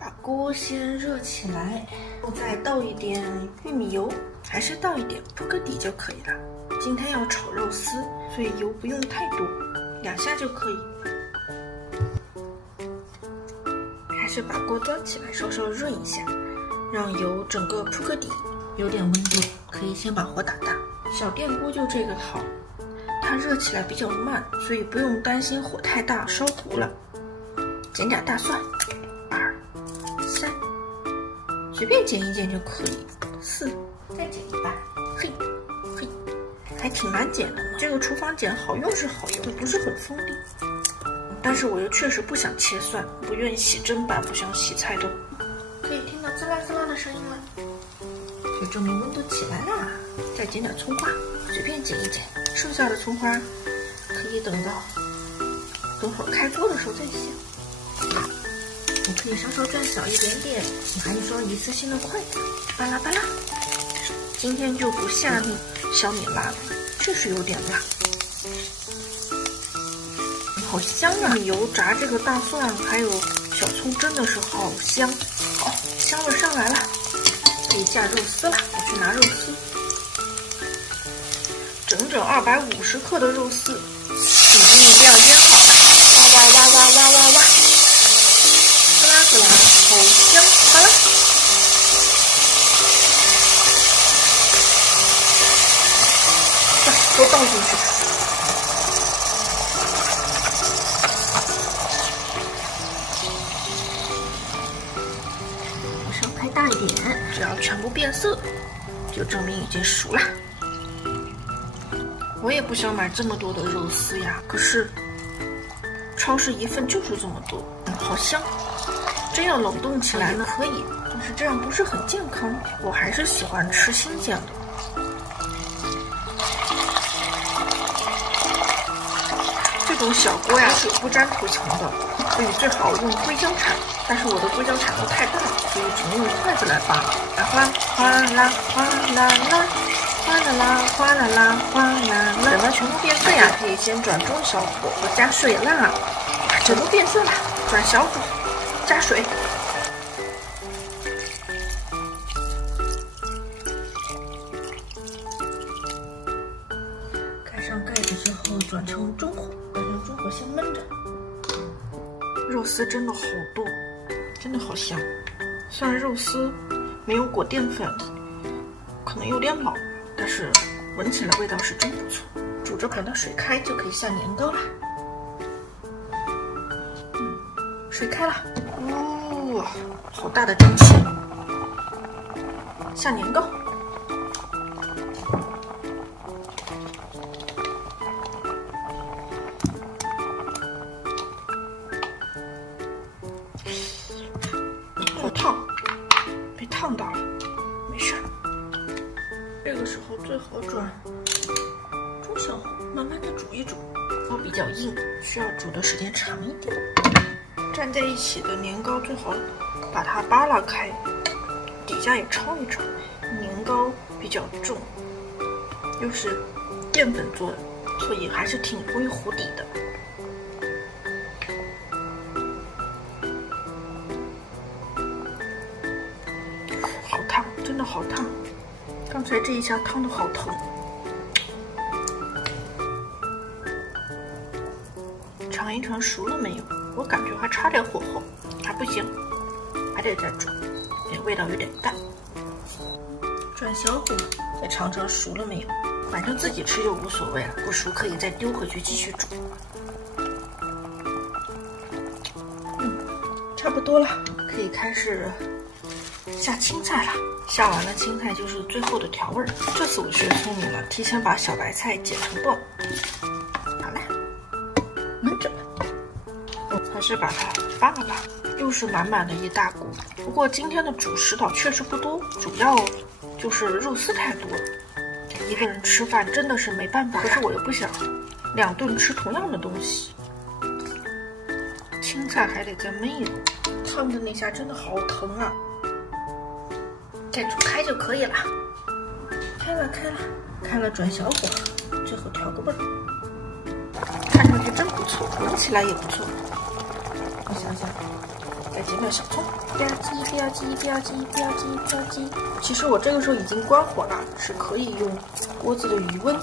把锅先热起来，再倒一点玉米油，还是倒一点铺个底就可以了。今天要炒肉丝，所以油不用太多，2下就可以。还是把锅端起来，稍稍润一下，让油整个铺个底，有点温度，可以先把火打大。小电锅就这个好，它热起来比较慢，所以不用担心火太大烧糊了。剪点大蒜，2、3，随便剪一剪就可以。4，再剪一半。嘿，还挺难剪的呢。这个厨房剪好用是好用，不是很锋利。但是我又确实不想切蒜，不愿意洗砧板，不想洗菜刀。可以听到滋啦滋啦的声音了，就证明温度起来啦。再剪点葱花，随便剪一剪。剩下的葱花可以等会儿开锅的时候再下。我可以稍稍转小一点点，你还一双一次性的筷子，巴拉巴拉。今天就不下小米辣了，确实有点辣。好香啊！油炸这个大蒜还有小葱真的是好香，好香味上来了，可以下肉丝了。我去拿肉丝，整250克的肉丝已经这样腌好了，哇，滋啦滋啦，好香！好了，都倒进去。大一点，只要全部变色，就证明已经熟了。我也不想买这么多的肉丝呀，可是超市一份就是这么多，好香。真要冷冻起来呢，可以，但是这样不是很健康。我还是喜欢吃新鲜的。这种小锅呀，水不沾涂层的，所以最好用硅胶铲。但是我的硅胶铲子太大了，所以只能用筷子来扒。哗啦哗啦啦，哗啦啦哗啦啦哗啦啦。等到全部变色呀，可以先转中小火和加水啦。全部变色了，转小火，加水。盖上盖子之后，转成中火，先焖着。肉丝真的好多。真的好香，虽然肉丝没有裹淀粉，可能有点老，但是闻起来味道是真不错。煮着等到水开就可以下年糕了。水开了，哇，好大的蒸汽！下年糕。好烫，被烫到了，没事。这个时候最好转中小火，慢慢的煮一煮。糕比较硬，需要煮的时间长一点。站在一起的年糕最好把它扒拉开，底下也焯一焯。年糕比较重，又是淀粉做的，所以还是挺容易糊底的。真的好烫，刚才这一下烫的好疼。尝一尝熟了没有？我感觉还差点火候，还不行，还得再煮，味道有点淡。转小火，再尝尝熟了没有。反正自己吃就无所谓了，不熟可以再丢回去继续煮。差不多了，可以开始下青菜了。下完了青菜就是最后的调味儿。这次我学聪明了，提前把小白菜剪成段。好嘞，焖着吧。还是把它扒拉扒。又是满满的一大锅。不过今天的主食倒确实不多，主要就是肉丝太多了。一个人吃饭真的是没办法，可是我又不想2顿吃同样的东西。青菜还得再焖一会儿，烫的那下真的好疼啊！再煮开就可以了。开了，转小火，最后调个味儿。看上去真不错，闻起来也不错。我想想，再再几秒小葱，吧唧吧唧吧唧吧唧吧唧。其实我这个时候已经关火了，是可以用锅子的余温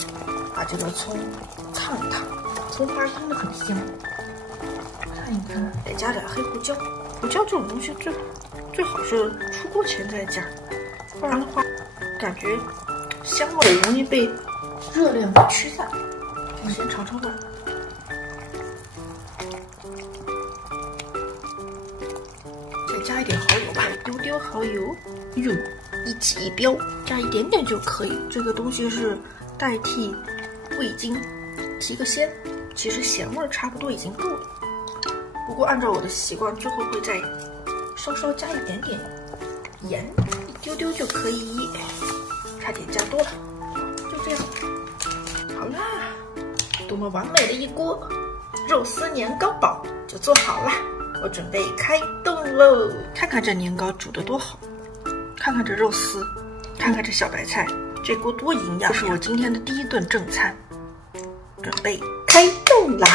把这个葱烫一烫，葱花真的很香。看一看，再加点黑胡椒，胡椒这种东西最好是出锅前再加，不然的话感觉香味容易被热量给驱散。我先尝尝吧。再加一点蚝油吧，丢丢蚝油，哟，一起一标，加一点点就可以。这个东西是代替味精，提个鲜。其实咸味差不多已经够了，不过按照我的习惯，最后会再稍稍加一点点盐，一丢丢就可以，差点加多了，就这样。好啦，多么完美的一锅肉丝年糕煲就做好了，我准备开动喽！看看这年糕煮得多好，看看这肉丝，看看这小白菜，这锅多营养！这是我今天的第一顿正餐，准备开动啦！